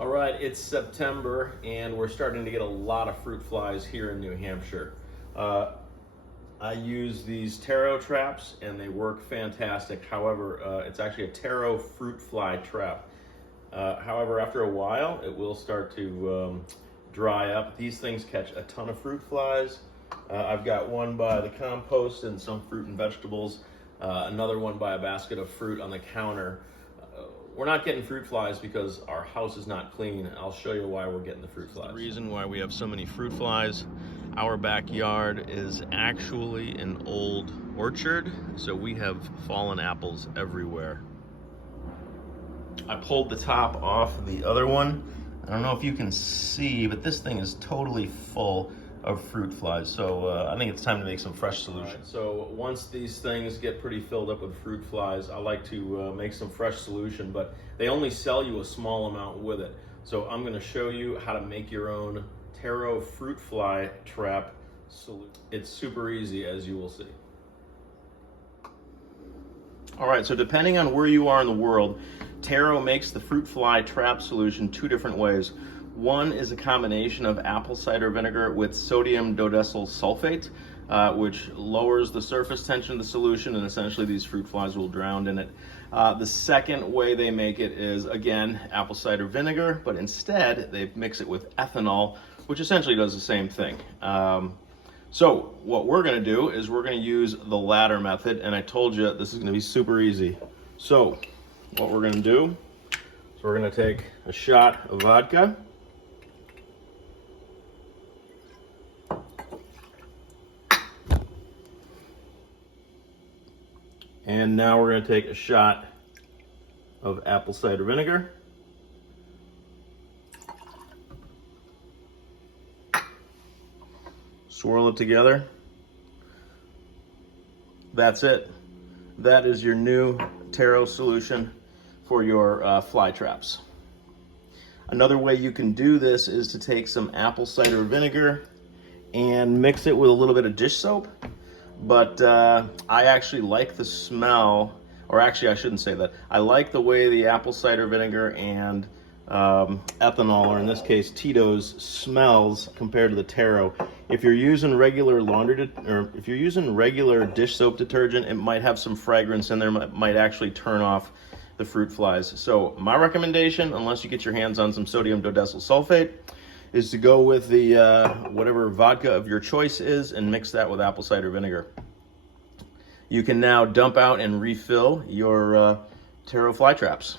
All right, it's September and we're starting to get a lot of fruit flies here in New Hampshire. I use these Terro traps and they work fantastic. However, it's actually a Terro fruit fly trap. However, after a while, it will start to dry up. These things catch a ton of fruit flies. I've got one by the compost and some fruit and vegetables, another one by a basket of fruit on the counter. We're not getting fruit flies because our house is not clean. I'll show you why we're getting the fruit flies. The reason why we have so many fruit flies, our backyard is actually an old orchard, so we have fallen apples everywhere. I pulled the top off the other one. I don't know if you can see, but this thing is totally full of fruit flies. So I think it's time to make some fresh solution. Right, so once these things get pretty filled up with fruit flies, I like to make some fresh solution, but they only sell you a small amount with it. So I'm gonna show you how to make your own Terro fruit fly trap solution. It's super easy, as you will see. All right, so depending on where you are in the world, Terro makes the fruit fly trap solution two different ways. One is a combination of apple cider vinegar with sodium dodecyl sulfate, which lowers the surface tension of the solution, and essentially these fruit flies will drown in it. The second way they make it is, again, apple cider vinegar, but instead they mix it with ethanol, which essentially does the same thing. So what we're gonna do is we're gonna use the latter method, and I told you this is gonna be super easy. So what we're gonna do is we're gonna take a shot of vodka, and now we're going to take a shot of apple cider vinegar. Swirl it together. That's it. That is your new Terro solution for your fly traps. Another way you can do this is to take some apple cider vinegar and mix it with a little bit of dish soap. But I actually like the smell, or actually I shouldn't say that. I like the way the apple cider vinegar and ethanol, or in this case Tito's, smells compared to the Terro. If you're using regular if you're using regular dish soap detergent, it might have some fragrance in there, might actually turn off the fruit flies. So my recommendation, unless you get your hands on some sodium dodecyl sulfate, is to go with the whatever vodka of your choice is and mix that with apple cider vinegar. You can now dump out and refill your Terro fly traps.